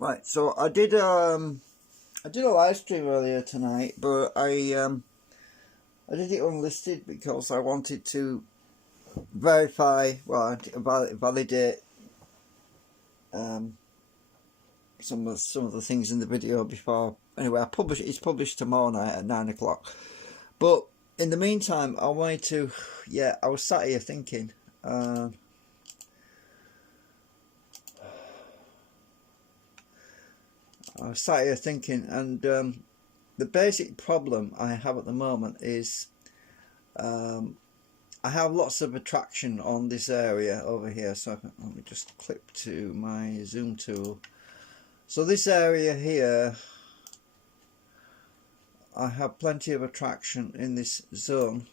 Right, so I did a live stream earlier tonight, but I did it unlisted because I wanted to verify, well, validate some of the things in the video before. Anyway, it's published tomorrow night at 9 o'clock. But in the meantime, I wanted to, I was sat here thinking. And the basic problem I have at the moment is I have lots of attraction on this area over here. So let me just clip to my zoom tool. So this area here, I have plenty of attraction in this zone.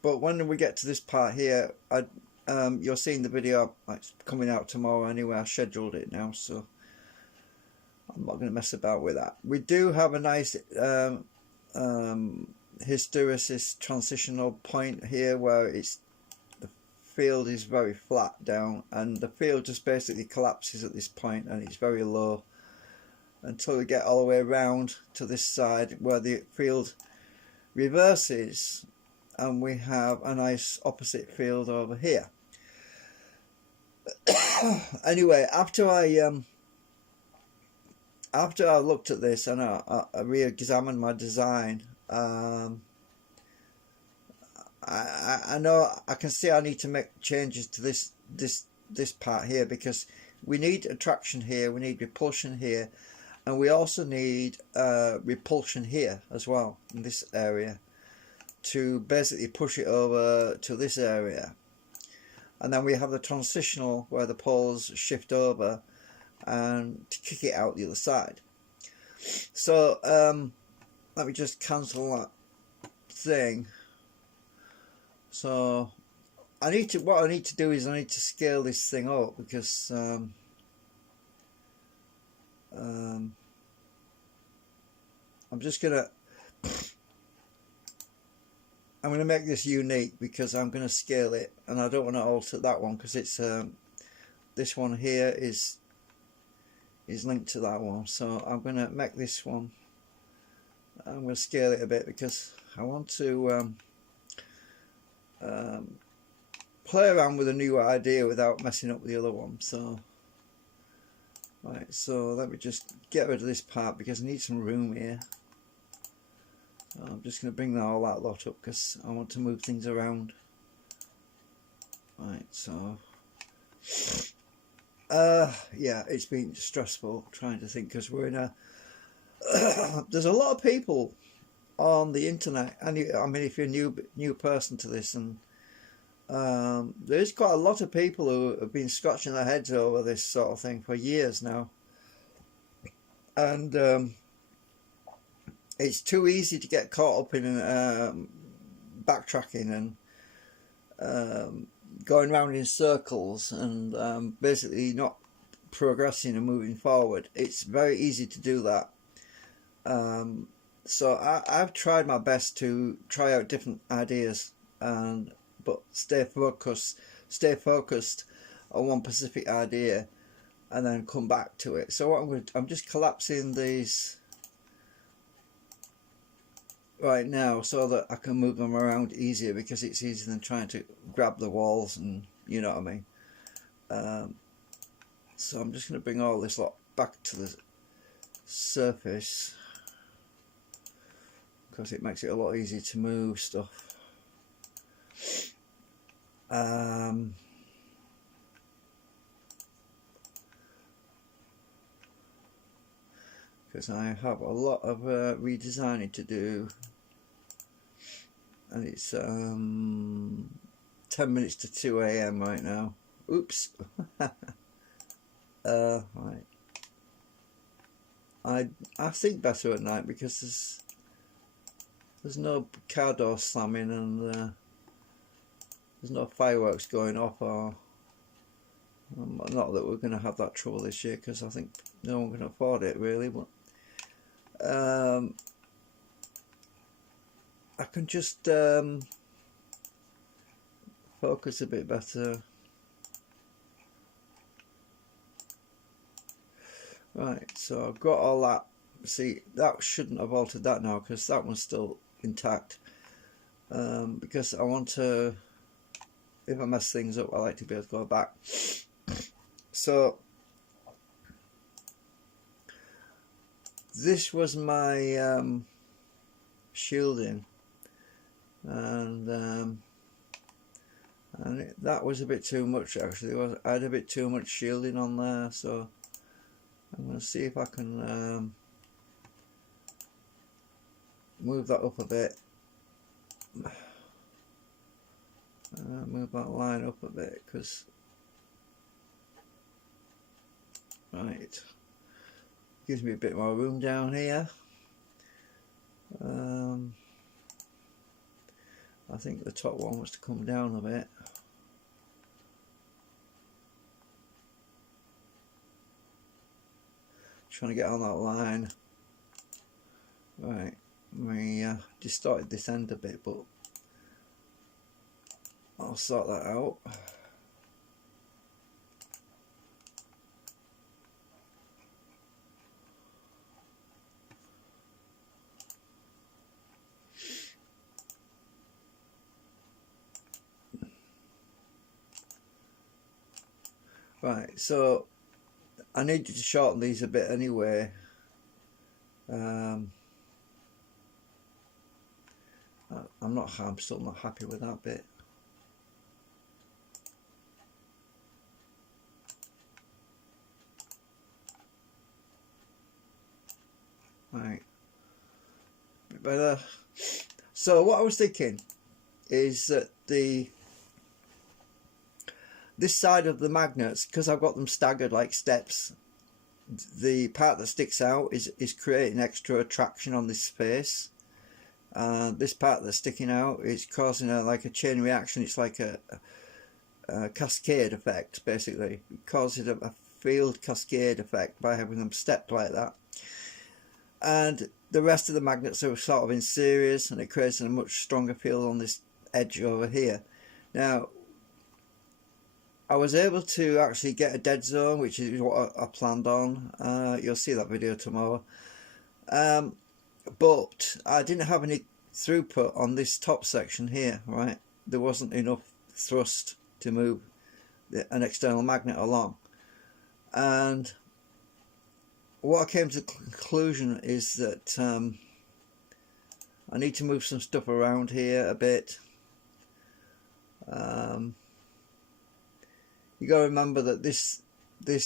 But when we get to this part here, you're seeing the video. It's coming out tomorrow anyway. I scheduled it now, so I'm not going to mess about with that. We do have a nice hysteresis transitional point here where the field is very flat down, and the field just basically collapses at this point, and it's very low until we get all the way around to this side where the field reverses, and we have a nice opposite field over here. Anyway, after I looked at this and I re-examined my design, I know I can see I need to make changes to this part here, because we need attraction here, we need repulsion here, and we also need repulsion here as well in this area to basically push it over to this area. And then we have the transitional where the poles shift over and to kick it out the other side. So let me just cancel that thing. So what I need to do is I need to scale this thing up, because I'm gonna make this unique, because I'm gonna scale it, and I don't want to alter that one, because it's this one here is linked to that one. So I'm gonna make this one, I'm gonna scale it a bit, because I want to play around with a new idea without messing up the other one. So right, so let me just get rid of this part because I need some room here. I'm just going to bring all that lot up because I want to move things around. Right, so yeah, it's been stressful trying to think, because we're in a there's a lot of people on the internet, and I mean, if you're a new person to this, and there's quite a lot of people who have been scratching their heads over this sort of thing for years now, and it's too easy to get caught up in backtracking and going around in circles and basically not progressing and moving forward. It's very easy to do that. So I've tried my best to try out different ideas, but stay focused on one specific idea and then come back to it. So what I'm just collapsing these right now so that I can move them around easier, because it's easier than trying to grab the walls, and you know what I mean. So I'm just going to bring all this lot back to the surface, because it makes it a lot easier to move stuff. Because I have a lot of redesigning to do, and it's 10 minutes to 2 AM right now. Oops. Right. I think better at night, because there's no car door slamming, and there's no fireworks going off, or not that we're going to have that trouble this year, because I think no one can afford it really, but I can just focus a bit better. Right, so I've got all that. See, that shouldn't have altered that now because that one's still intact. Because I want to, if I mess things up, I like to be able to go back. So this was my shielding, and that was a bit too much actually. I had a bit too much shielding on there, so I'm going to see if I can move that up a bit. Move that line up a bit, because right, gives me a bit more room down here. I think the top one wants to come down a bit. Trying to get on that line. Right, we distorted this end a bit, but I'll sort that out. Right, so I need you to shorten these a bit anyway. I'm still not happy with that bit. Right, a bit better. So what I was thinking is that this side of the magnets, because I've got them staggered like steps, the part that sticks out is creating extra attraction on this face. This part that's sticking out is causing like a chain reaction. It's like a cascade effect, basically. It causes a field cascade effect by having them stepped like that. And the rest of the magnets are sort of in series, and it creates a much stronger field on this edge over here. Now, I was able to actually get a dead zone, which is what I planned on. You'll see that video tomorrow. But I didn't have any throughput on this top section here, right? There wasn't enough thrust to move an external magnet along. And what I came to the conclusion is that I need to move some stuff around here a bit. You got to remember that this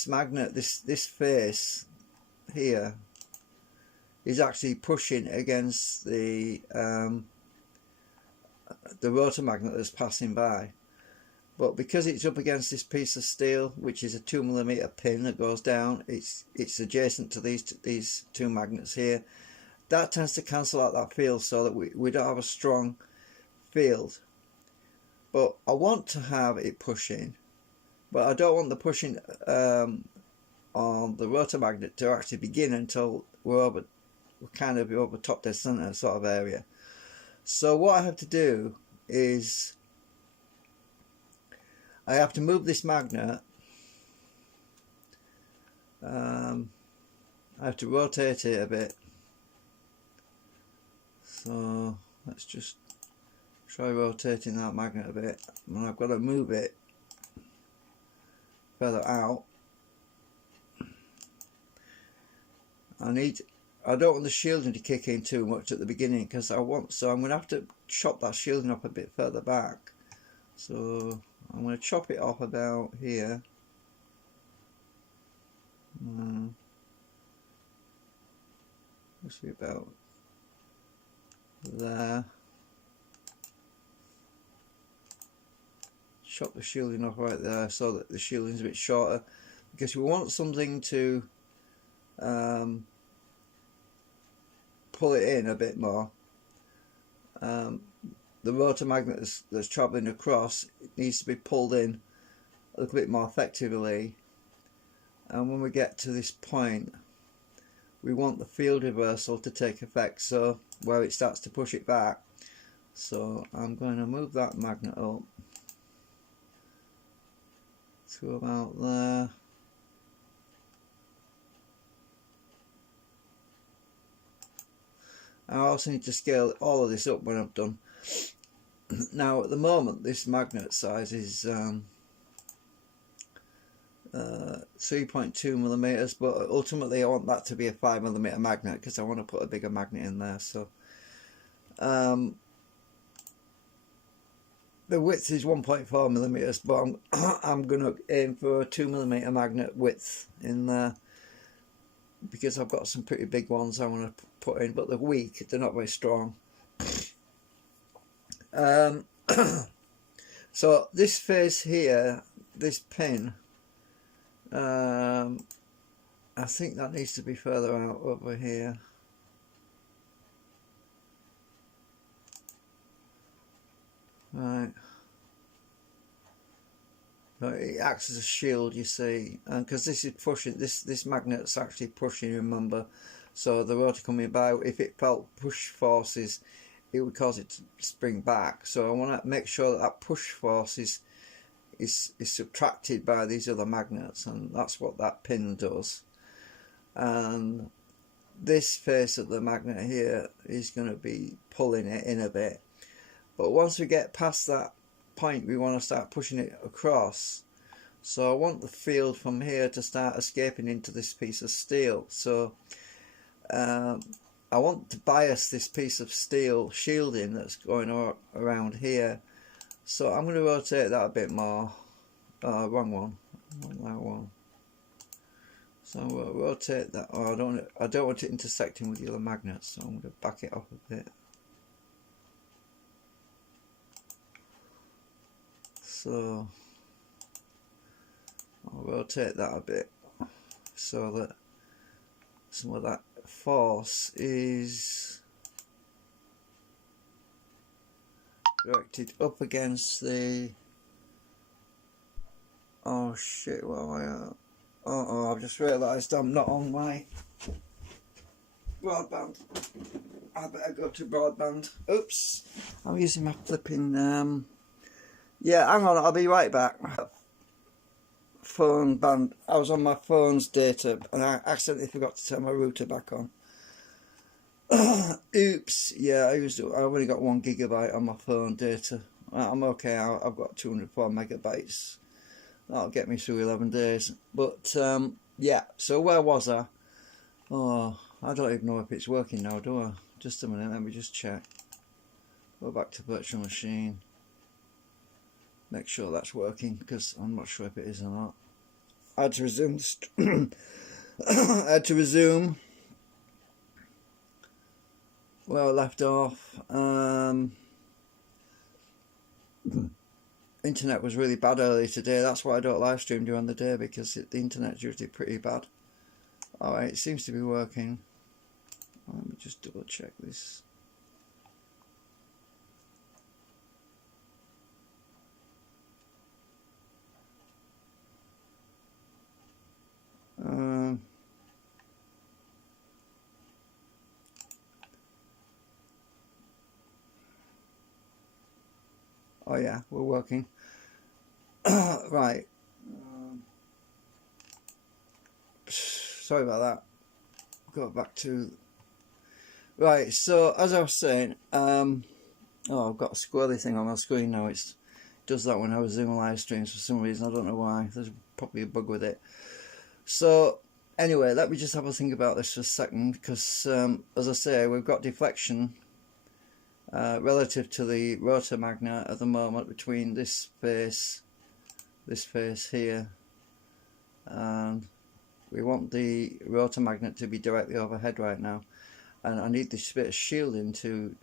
magnet, this face here, is actually pushing against the rotor magnet that's passing by. But because it's up against this piece of steel, which is a 2mm pin that goes down, it's adjacent to these two magnets here. That tends to cancel out that field so that we don't have a strong field. But I want to have it pushing, but I don't want the pushing on the rotor magnet to actually begin until we're kind of over top dead center sort of area. So what I have to do is I have to move this magnet. I have to rotate it a bit. So let's just try rotating that magnet a bit, and I've got to move it further out. I don't want the shielding to kick in too much at the beginning, because so I'm going to have to chop that shielding up a bit further back. So I'm going to chop it off about here. Let's see, about there. Chop the shielding off right there so that the shielding's a bit shorter, because we want something to pull it in a bit more. The rotor magnet that's travelling across, it needs to be pulled in a little bit more effectively, and when we get to this point we want the field reversal to take effect, so where it starts to push it back. So I'm going to move that magnet up to about there. I also need to scale all of this up when I've done. Now at the moment this magnet size is 3.2 millimeters, but ultimately I want that to be a 5 millimeter magnet because I want to put a bigger magnet in there. So the width is 1.4 millimeters, but I'm going to aim for a 2 millimeter magnet width in there because I've got some pretty big ones I want to put in, but they're weak, they're not very strong. So this face here, this pin, I think that needs to be further out over here. Right. It acts as a shield, you see, and because this is pushing, this magnet's actually pushing, remember, so the rotor coming about, if it felt push forces, it would cause it to spring back. So I want to make sure that that push force is subtracted by these other magnets, and that's what that pin does. And this face of the magnet here is going to be pulling it in a bit, but once we get past that point we want to start pushing it across. So I want the field from here to start escaping into this piece of steel. So I want to bias this piece of steel shielding that's going around here. So I'm going to rotate that a bit more. Wrong one, not that one. So we'll rotate that. Oh, I don't want it intersecting with the other magnets, so I'm going to back it off a bit. So I'll rotate that a bit so that some of that force is directed up against the, oh shit, where am I at? Oh, I've just realised I'm not on my broadband. I better go to broadband. Oops, I'm using my flipping yeah, hang on, I'll be right back. Phone band. I was on my phone's data and I accidentally forgot to turn my router back on. Oops. Yeah, I've only got 1 gigabyte on my phone data. I'm okay. I've got 204 megabytes. That'll get me through 11 days. But yeah. So where was I? Oh, I don't even know if it's working now, do I? Just a minute. Let me just check. Go back to virtual machine. Make sure that's working because I'm not sure if it is or not. I had to resume. I had to resume where I left off. Internet was really bad earlier today. That's why I don't live stream during the day, because the internet's usually pretty bad. Alright, it seems to be working. Let me just double check this. Oh yeah, we're working. Right. Sorry about that. Go back to... Right, so as I was saying, oh, I've got a squirrely thing on my screen now. It does that when I was doing live streams for some reason. I don't know why. There's probably a bug with it. So anyway, let me just have a think about this for a second, because as I say, we've got deflection relative to the rotor magnet at the moment between this face here, and we want the rotor magnet to be directly overhead right now, and I need this bit of shielding to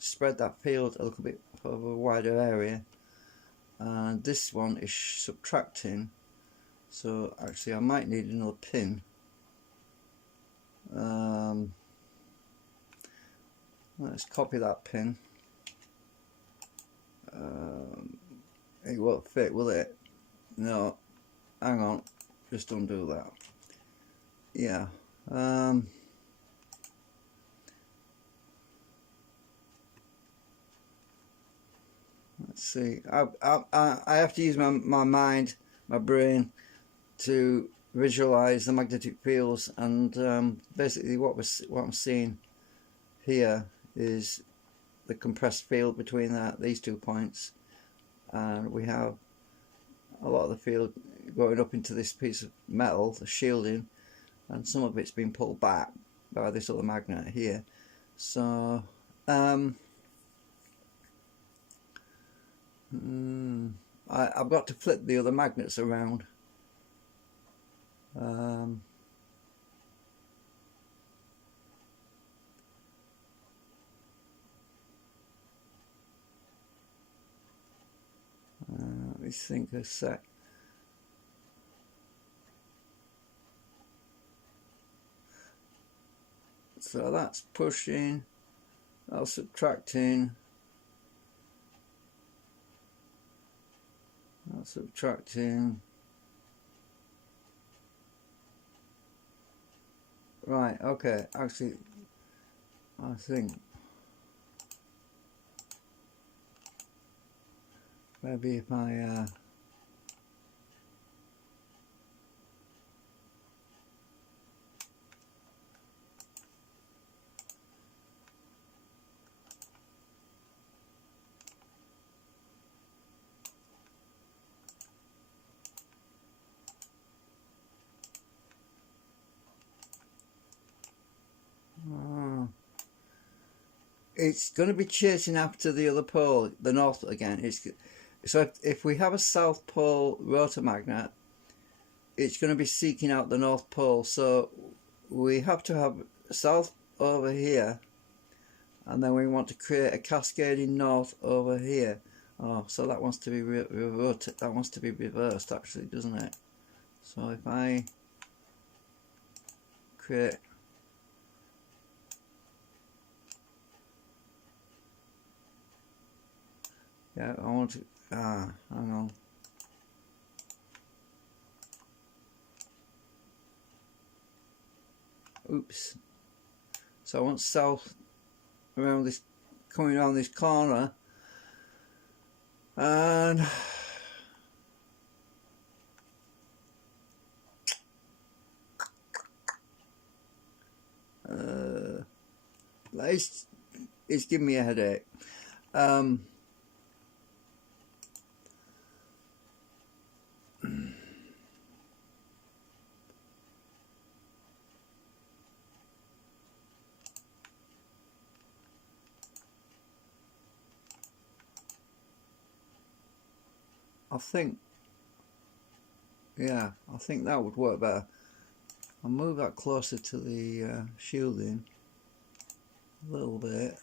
spread that field a little bit over a wider area, and this one is subtracting, so actually I might need another pin. Let's copy that pin. It won't fit, will it? No, hang on, just undo that. Yeah. Let's see. I have to use my mind, my brain, to visualize the magnetic fields, and basically what I'm seeing here is the compressed field between these 2 points, and we have a lot of the field going up into this piece of metal, the shielding, and some of it's been pulled back by this other magnet here. So I've got to flip the other magnets around. Let me think a sec. So that's pushing, that's subtracting, that's subtracting. Right, okay, actually, I think maybe if I it's going to be chasing after the other pole, the north again. So if we have a south pole rotor magnet, it's going to be seeking out the north pole. So we have to have south over here, and then we want to create a cascading north over here. Oh, so that wants to be that wants to be reversed, actually, doesn't it? So if I create I want to hang on. Oops. So I want south around this, coming around this corner, and it's giving me a headache. I think, yeah, I think that would work better. I'll move that closer to the shielding a little bit.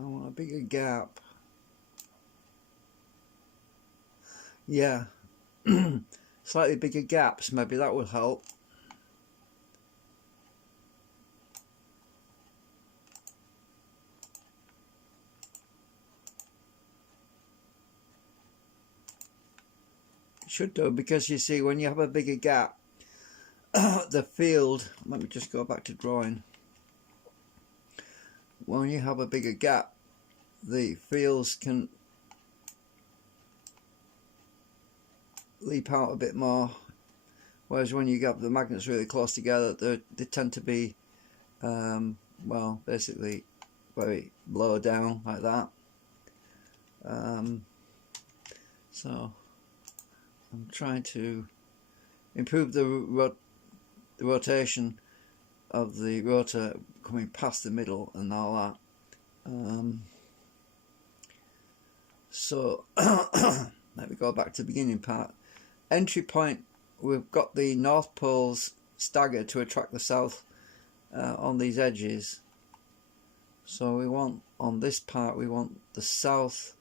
I want a bigger gap. Yeah, slightly bigger gaps, maybe that would help. It should do, because you see, when you have a bigger gap, the field, let me just go back to drawing. When you have a bigger gap, the fields can leap out a bit more, whereas when you get the magnets really close together, they tend to be well, basically very low down like that. So I'm trying to improve the rotation of the rotor coming past the middle and all that. So let me go back to the beginning part. Entry point, we've got the north poles staggered to attract the south on these edges. So we want, on this part, we want the south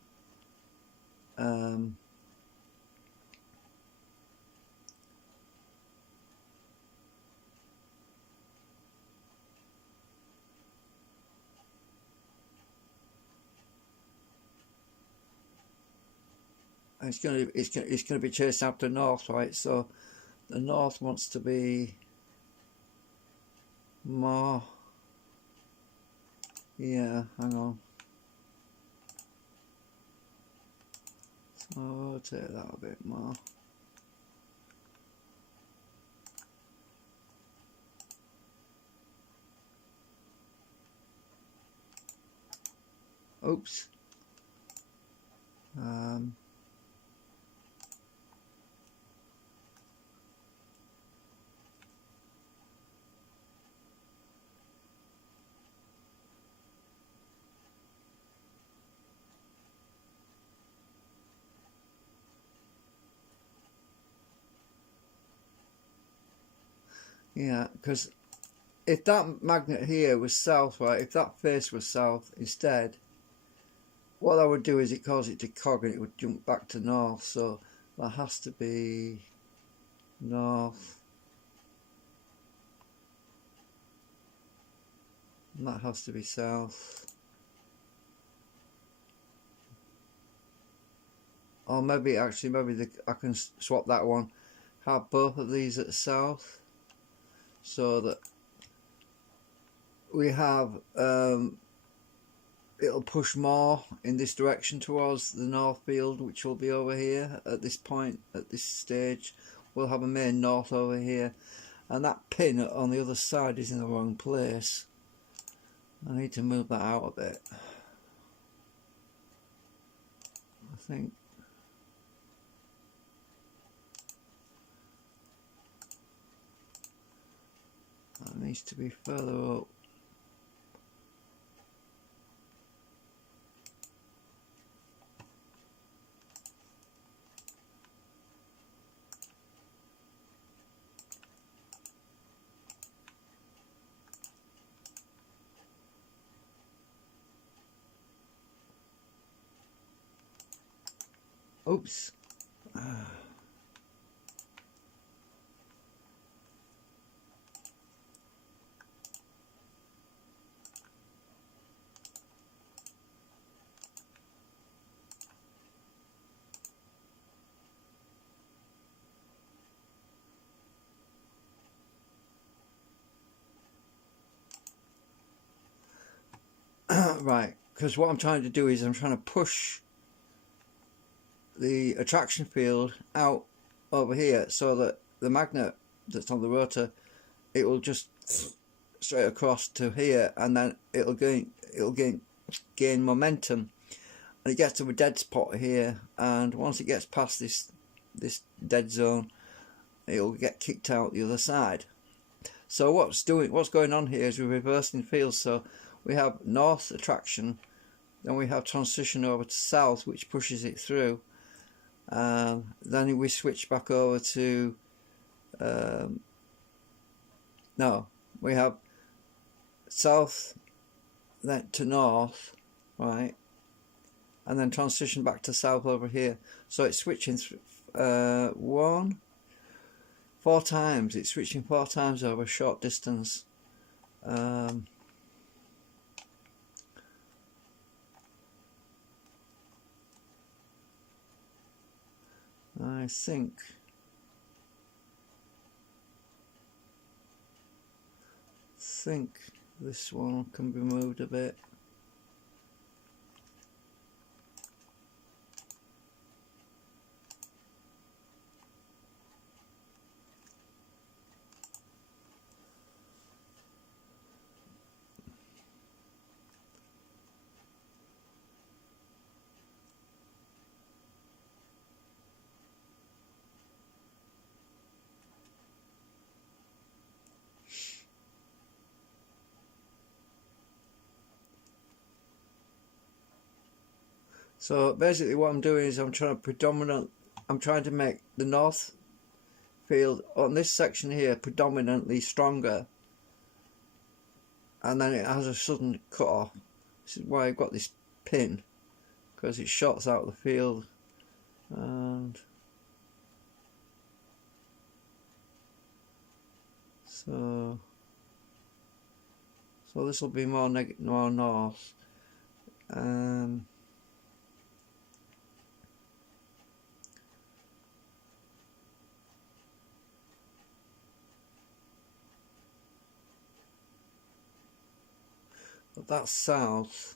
it's going to be chased after north, right? So the north wants to be more. Yeah, hang on. So I'll rotate that a bit more. Oops. Yeah, because if that magnet here was south, right, if that face was south instead, what I would do is it cause it to cog and it would jump back to north, so that has to be north, and that has to be south. Or maybe actually, I can swap that one, have both of these at south, so that we have it'll push more in this direction towards the north field, which will be over here at this point, at this stage. We'll have a main north over here, and that pin on the other side is in the wrong place. I need to move that out a bit. I think that needs to be further up. Oops. Right, because what I'm trying to do is I'm trying to push the attraction field out over here so that the magnet that's on the rotor, it will just straight across to here, and then it'll gain momentum, and it gets to a dead spot here, and once it gets past this dead zone, it'll get kicked out the other side. So what's going on here is we're reversing fields. So we have north attraction, then we have transition over to south, which pushes it through. Then we switch back over to no, we have south then to north, right, and then transition back to south over here. So it's switching 4 times. It's switching 4 times over a short distance. I think this one can be moved a bit. So basically what I'm doing is I'm trying to make the north field on this section here predominantly stronger, and then it has a sudden cut off. This is why I've got this pin, because it shots out the field, and so this will be more north. that's south,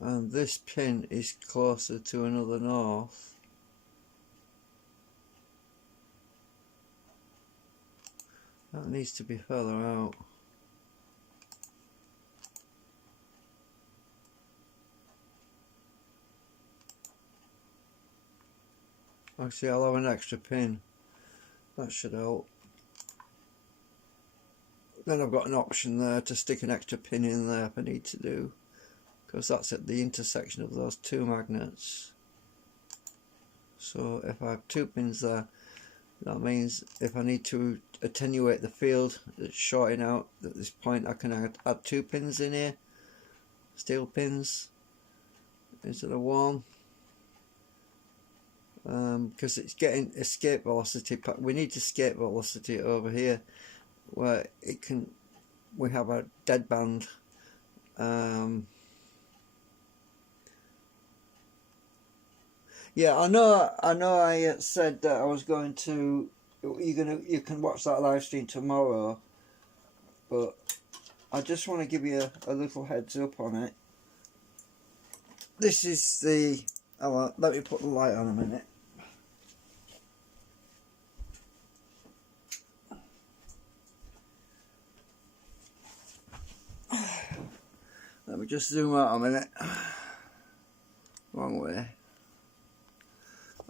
and this pin is closer to another north. That needs to be further out. Actually, I'll have an extra pin. That should help. Then I've got an option there to stick an extra pin in there if I need to do, because that's at the intersection of those two magnets. So if I have two pins there, that means if I need to attenuate the field that's shorting out at this point, I can add two pins in here, steel pins, instead of one. Because it's getting escape velocity. We need escape velocity over here, where it can. We have a dead band. Yeah, I know. I said that I was going to. You can watch that live stream tomorrow, but I just want to give you a little heads up on it. This is the. Oh, let me put the light on a minute. Let me just zoom out a minute. Wrong way.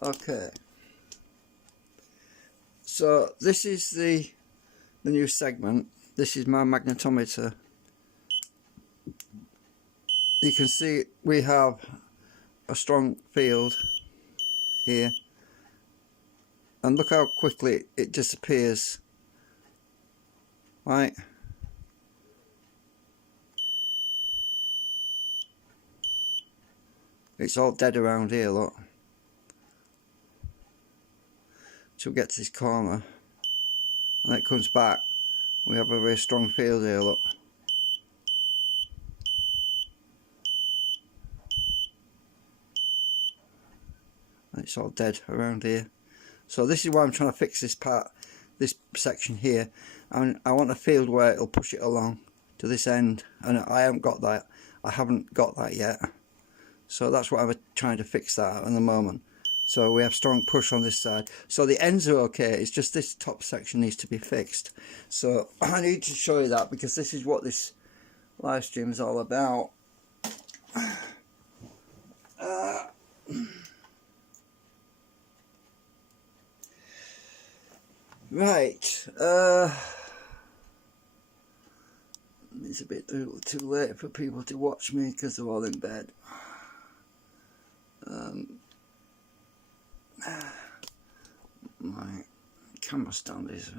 Okay. So this is the new segment. This is my magnetometer. You can see we have a strong field here, and look how quickly it disappears. Right. It's all dead around here, look. Till we get to this corner, and then it comes back. We have a very strong field here, look. And it's all dead around here. So this is why I'm trying to fix this part, this section here. And I want a field where it'll push it along to this end, and I haven't got that. I haven't got that yet. So that's what I'm trying to fix that at the moment. So we have strong push on this side. So the ends are okay, it's just this top section needs to be fixed. So I need to show you that, because this is what this live stream is all about. Right. It's a bit too late for people to watch me because they're all in bed. My camera stand is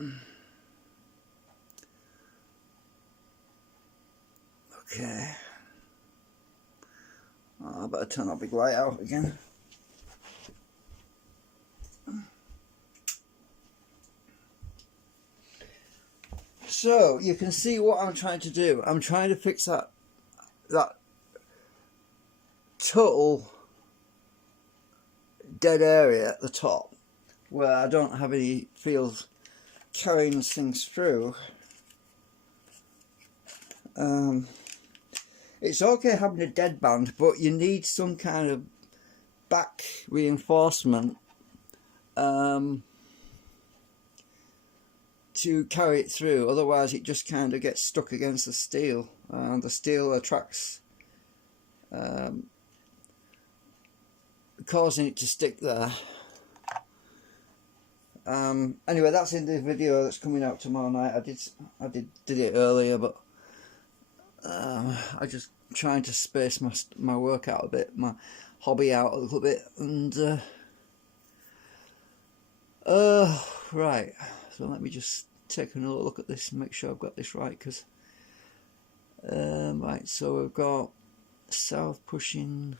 right. Okay. Oh, I better turn that big light out again. So you can see what I'm trying to do. I'm trying to fix that total dead area at the top, where I don't have any field carrying things through. It's okay having a dead band, but you need some kind of back reinforcement to carry it through. Otherwise it just kind of gets stuck against the steel, and the steel attracts, causing it to stick there. Anyway, that's in the video that's coming out tomorrow night. I did it earlier, but I just trying to space my work out a bit, my hobby out a little bit, and right. So let me just take another look at this and make sure I've got this right, because right. So we've got south pushing.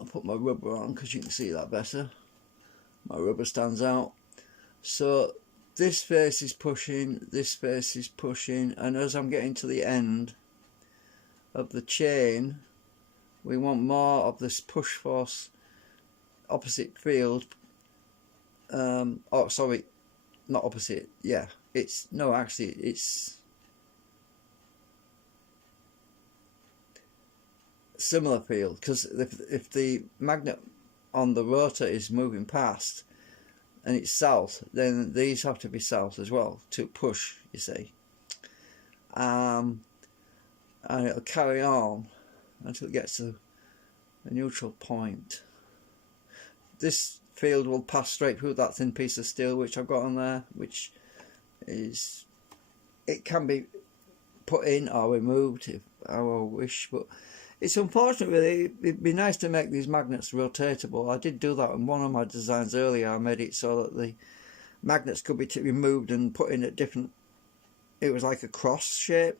I'll put my rubber on because you can see that better. My rubber stands out. So this face is pushing, this face is pushing, and as I'm getting to the end of the chain, we want more of this push force opposite field. Oh, sorry, not opposite, yeah, it's, no, actually it's similar field, because if the magnet on the rotor is moving past and it's south, then these have to be south as well to push, you see. And it'll carry on until it gets to a neutral point. This field will pass straight through that thin piece of steel which I've got on there, which is, it can be put in or removed if I wish, but it's unfortunate really. It'd be nice to make these magnets rotatable. I did do that in one of my designs earlier. I made it so that the magnets could be removed and put in at different, it was like a cross shape,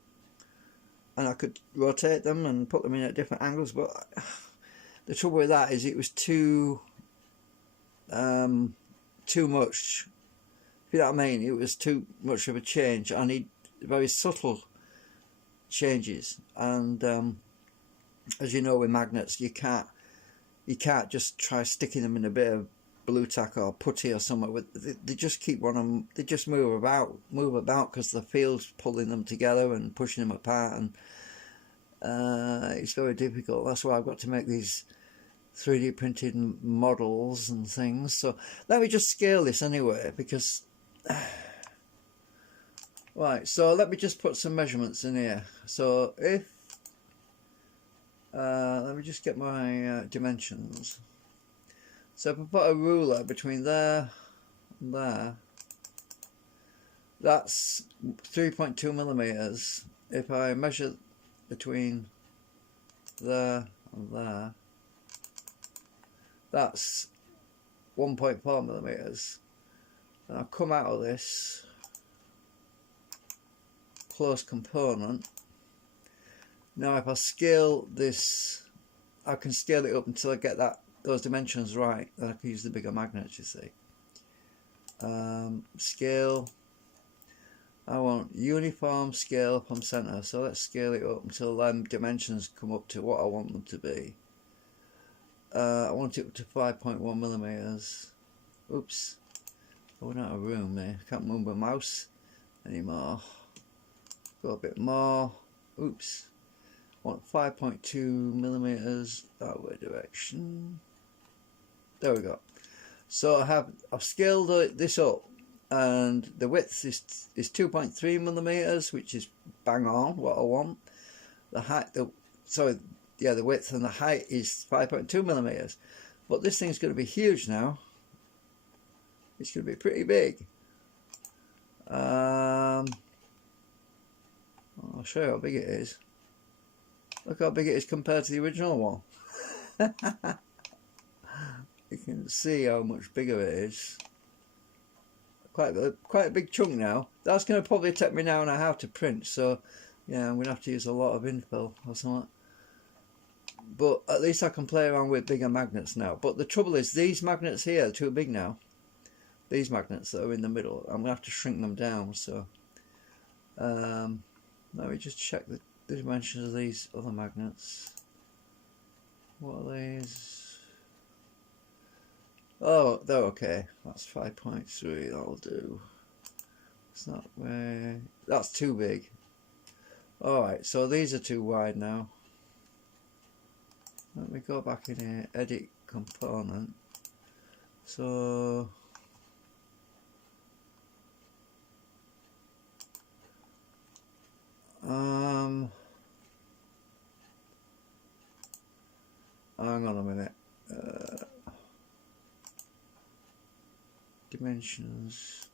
and I could rotate them and put them in at different angles, but the trouble with that is it was too much, if you know what I mean. It was too much of a change. I need very subtle changes, and as you know, with magnets, you can't just try sticking them in a bit of blue tack or putty or something. They just keep they just move about because the field's pulling them together and pushing them apart, and it's very difficult. That's why I've got to make these 3D printed models and things. So let me just scale this anyway, because right, so let me just put some measurements in here. So if let me just get my dimensions. So if I put a ruler between there and there, that's 3.2 millimeters. If I measure between there and there, that's 1.4 millimeters. And I'll come out of this close component. Now if I scale this, I can scale it up until I get those dimensions right, then I can use the bigger magnets, you see. Scale, I want uniform scale from center, so let's scale it up until them dimensions come up to what I want them to be. I want it up to 5.1 millimeters. Oops, I went out of room there, can't move my mouse anymore. Go a bit more. Oops. I want 5.2 millimeters that way direction. There we go. So I've scaled this up, and the width is 2.3 millimeters, which is bang on what I want. The height, the width and the height is 5.2 millimeters. But this thing's going to be huge now. It's going to be pretty big. I'll show you how big it is. Look how big it is compared to the original one. You can see how much bigger it is. Quite a big chunk now. That's going to probably take me an hour and a half to print, so yeah, I'm going to have to use a lot of infill or something. But at least I can play around with bigger magnets now. But the trouble is, these magnets here are too big now. These magnets that are in the middle, I'm going to have to shrink them down. So let me just check the dimensions of these other magnets. What are these? Oh, they're okay. That's 5.3. That'll do. It's not way. That's too big. Alright, so these are too wide now. Let me go back in here, edit component. So hang on a minute. Dimensions.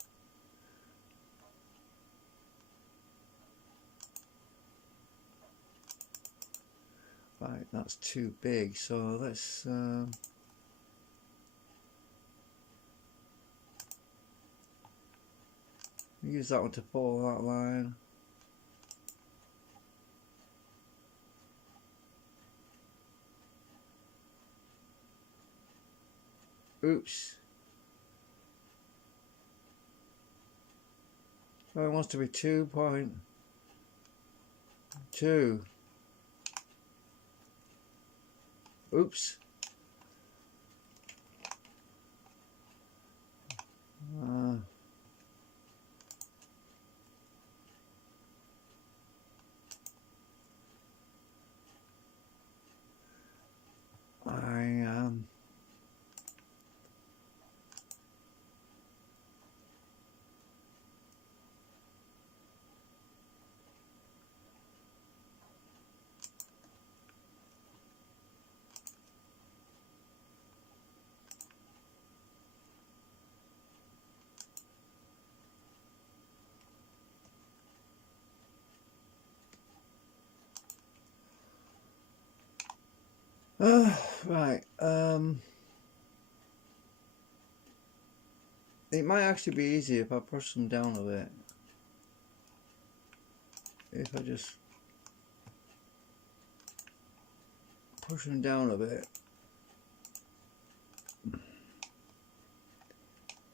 Right, that's too big, so let's use that one to follow that line. Oops. So it wants to be 2.2. Oops. Right. It might actually be easier if I push them down a bit. If I just push them down a bit.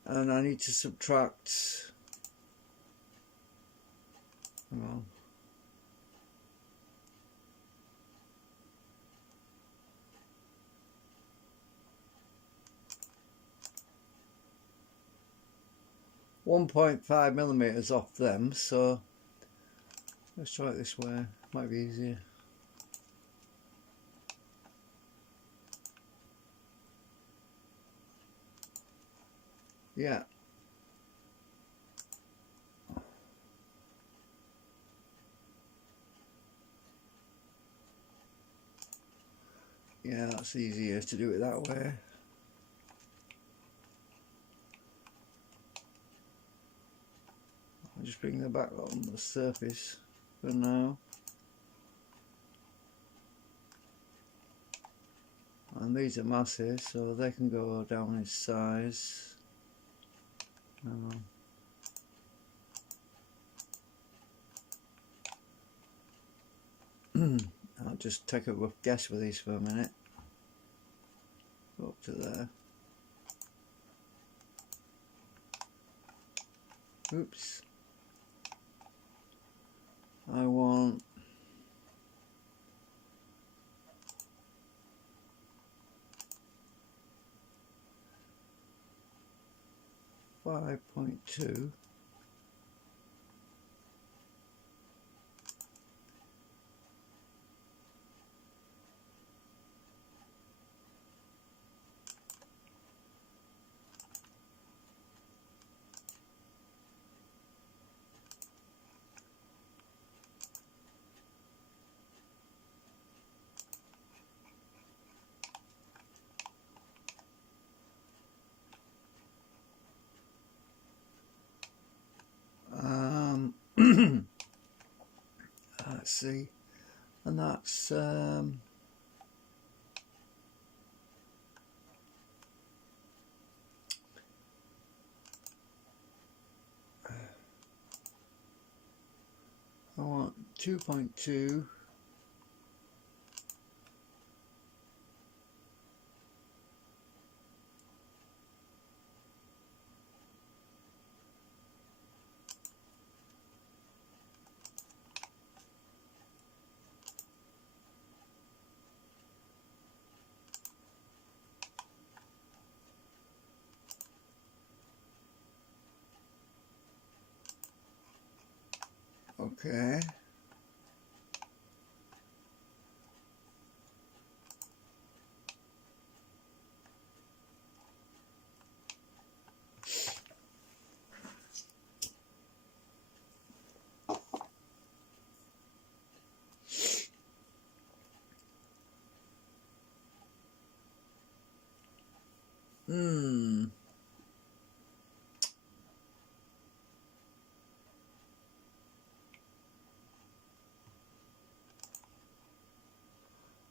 And I need to subtract. Hang on. $1.5mm off them, so let's try it this way. Might be easier. Yeah. Yeah, that's easier to do it that way. I'll just bring them back on the surface for now. And these are massive, so they can go down in size. I'll just take a rough guess with these for a minute. Go up to there. Oops. I want 5.2. Let's see, and that's I want 2.2. Okay.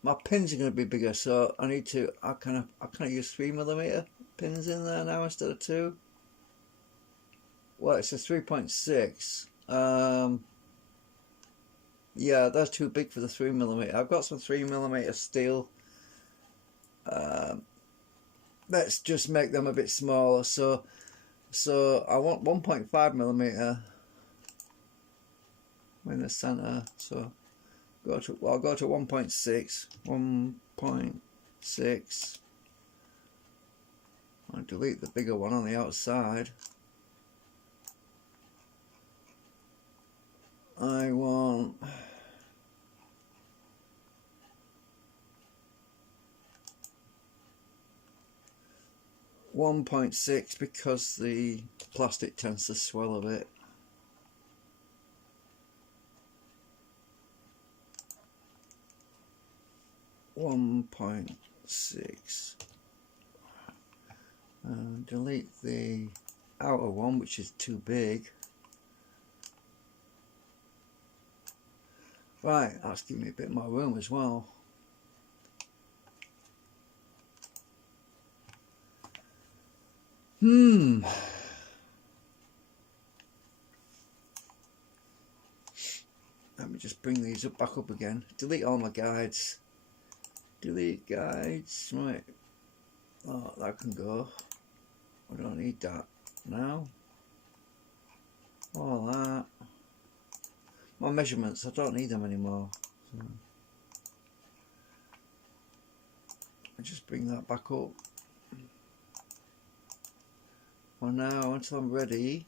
My pins are going to be bigger, so I need to. I kind of use 3mm pins in there now instead of 2. Well, it's a 3.6. Yeah, that's too big for the 3mm. I've got some 3mm steel. Let's just make them a bit smaller. So I want 1.5mm in the center. So I'll go to 1.6. 1.6. I'll delete the bigger one on the outside. I want 1.6 because the plastic tends to swell a bit. .6. Delete the outer one, which is too big. Right, that's giving me a bit more room as well. Let me just bring these back up again. Delete all my guides. Delete guides. Right. Oh, that can go. I don't need that now. All that. My measurements, I don't need them anymore. So I just bring that back up. For now, until I'm ready.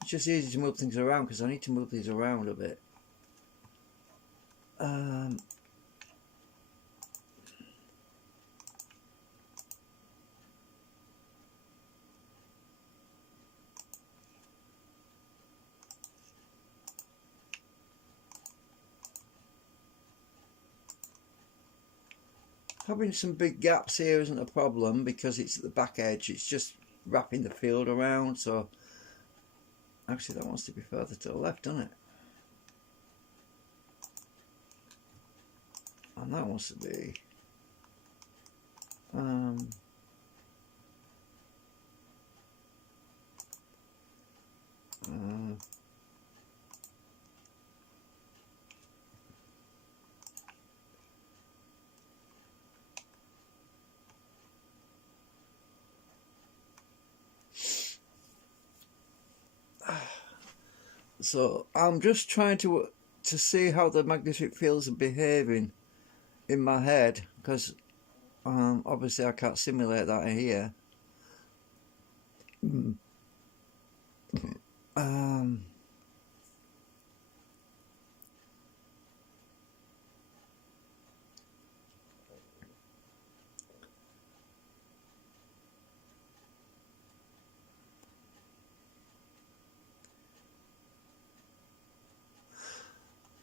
It's just easy to move things around because I need to move these around a bit. Having some big gaps here isn't a problem because it's at the back edge. It's just wrapping the field around. So actually that wants to be further to the left, doesn't it? And that wants to be so I'm just trying to see how the magnetic fields are behaving in my head, because obviously I can't simulate that here.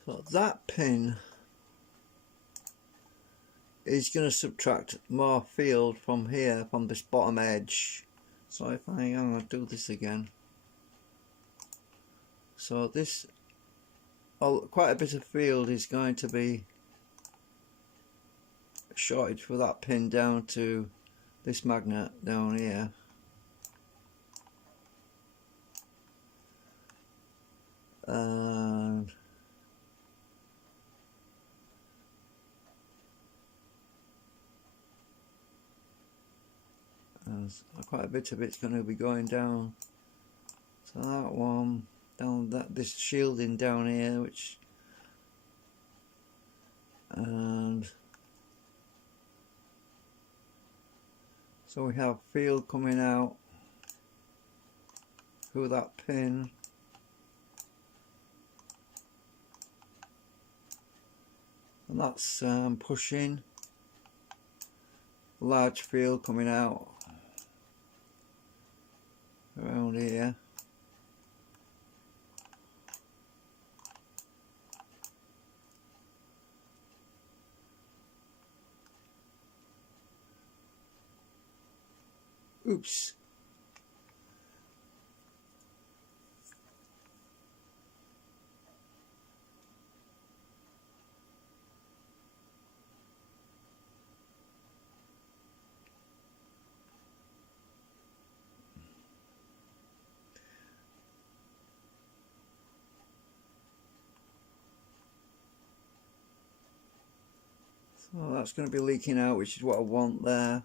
So that pin is going to subtract more field from here, from this bottom edge. So if I'm going to do this again, so this, quite a bit of field is going to be shorted for that pin down to this magnet down here. And quite a bit of it's going to be going down. So that one, down this shielding down here, which, and so we have field coming out through that pin. And that's pushing, large field coming out around here. Oops. So that's going to be leaking out, which is what I want there.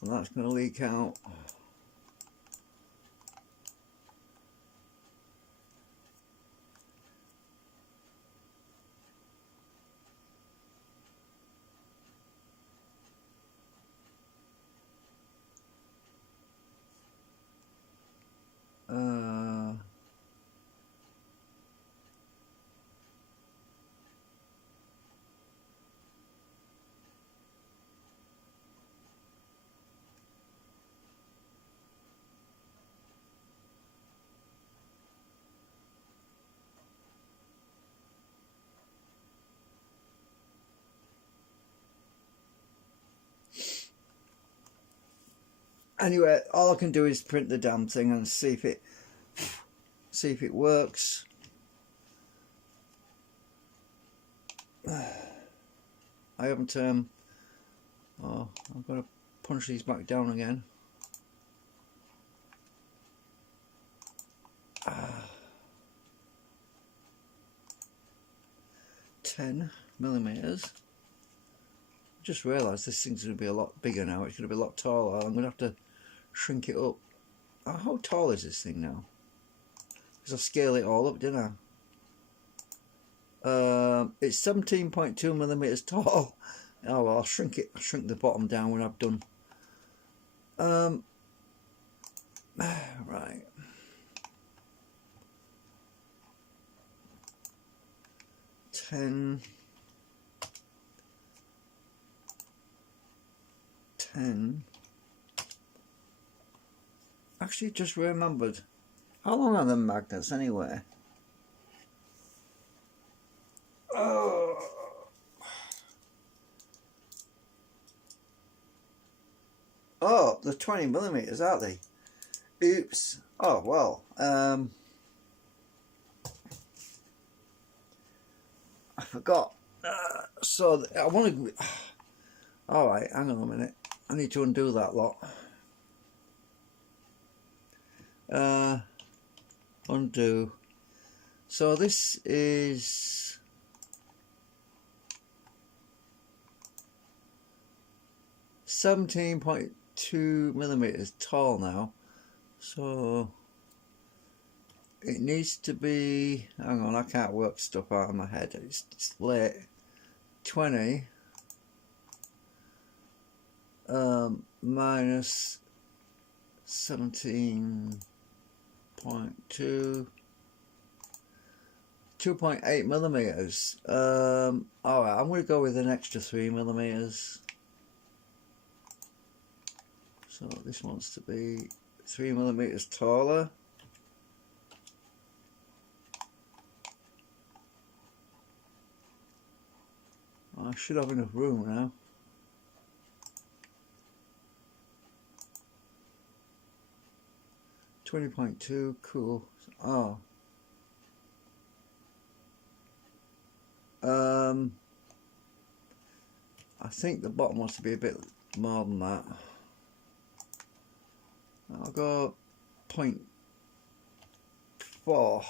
And that's going to leak out. Anyway, all I can do is print the damn thing and see if it works. I haven't Oh, I've got to punch these back down again. 10mm. Just realised this thing's going to be a lot bigger now. It's going to be a lot taller. I'm going to have to shrink it up. How tall is this thing now? Because I scale it all up, didn't I? It's 17.2mm tall. Oh well, I'll shrink it. I'll shrink the bottom down when I've done. Right. Ten. Actually, just remembered. How long are the magnets anyway? Oh, they're 20mm, aren't they? Oops. Oh well. I forgot. So I want to. All right, hang on a minute. I need to undo that lot. Undo. So this is 17.2mm tall now. So it needs to be. Hang on, I can't work stuff out of my head. It's late. 20 minus 17.2, 2.8mm. Alright, I'm going to go with an extra 3mm. So this wants to be 3mm taller. I should have enough room now. .2, cool. Oh. I think the bottom wants to be a bit more than that. I'll go 0.4.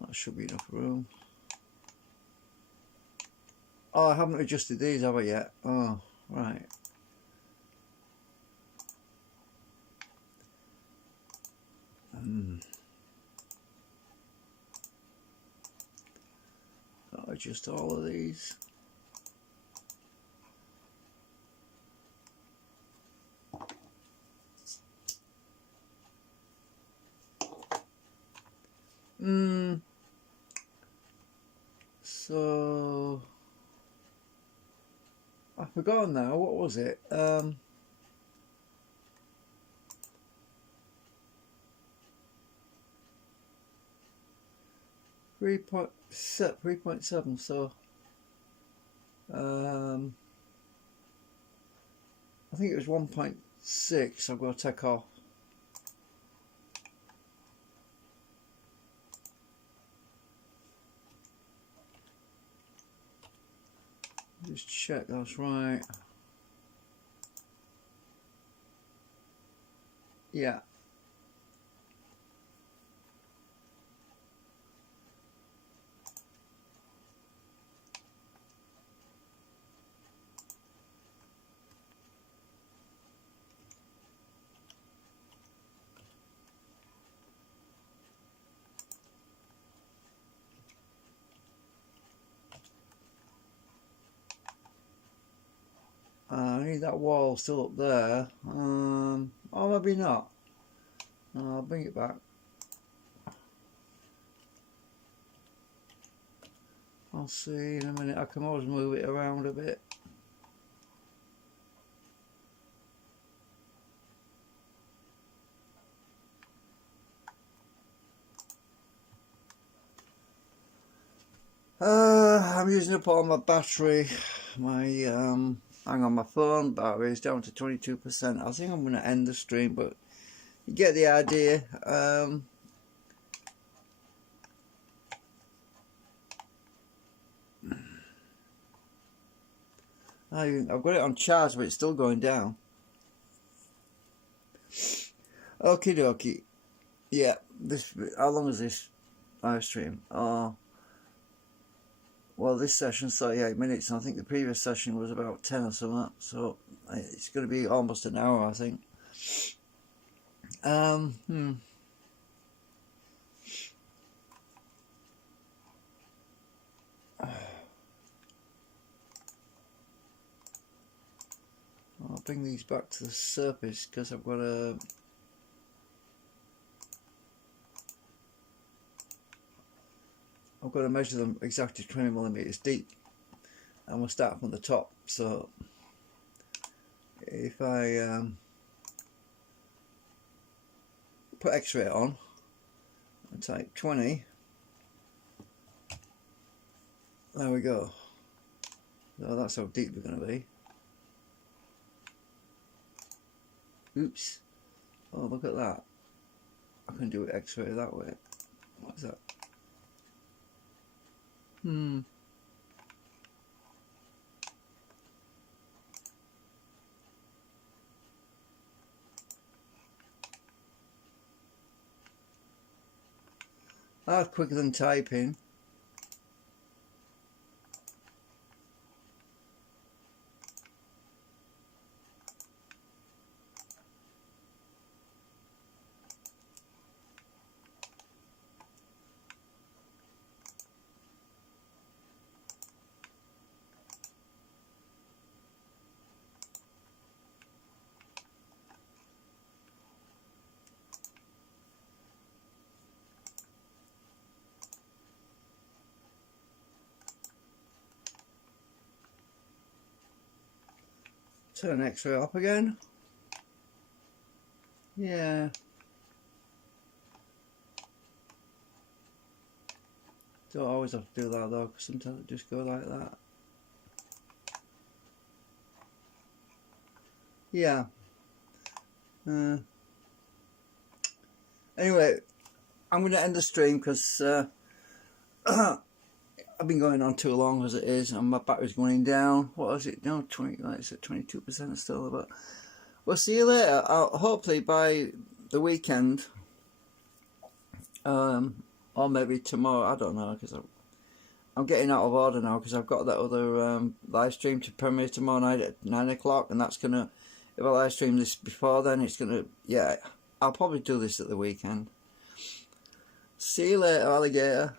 That should be enough room. Oh, I haven't adjusted these, have I yet? Oh, right. I'll adjust all of these. So I've forgotten now. What was it? 3.7. So I think it was 1.6. I've got to take off. Just check that's right. Yeah. I need that wall still up there. Oh, maybe not. I'll bring it back. I'll see in a minute. I can always move it around a bit. I'm using up all my battery. My hang on, my phone battery is down to 22%. I think I'm going to end the stream, but you get the idea. I've got it on charge, but it's still going down. Okie dokie. Yeah, how long is this live stream? Oh, well, this session's 38 minutes, and I think the previous session was about 10 or something, so it's going to be almost an hour, I think. I'll bring these back to the surface because I've got to measure them exactly 20 millimeters deep, and we'll start from the top. So if I put X-ray on and type 20, there we go. So that's how deep we're going to be. Oops. Oh, look at that. I can do it X-ray that way. What is that? That's quicker than typing. Turn X-ray up again. Yeah. Don't always have to do that though, because sometimes it just go like that. Yeah. Anyway, I'm going to end the stream because I've been going on too long as it is, and my battery's going down. What is it now? 20? Like it's at 22% still. But we'll see you later. Hopefully by the weekend, or maybe tomorrow. I don't know, because I'm getting out of order now because I've got that other live stream to premiere tomorrow night at 9 o'clock, and that's gonna. If I live stream this before then, it's gonna. Yeah, I'll probably do this at the weekend. See you later, alligator.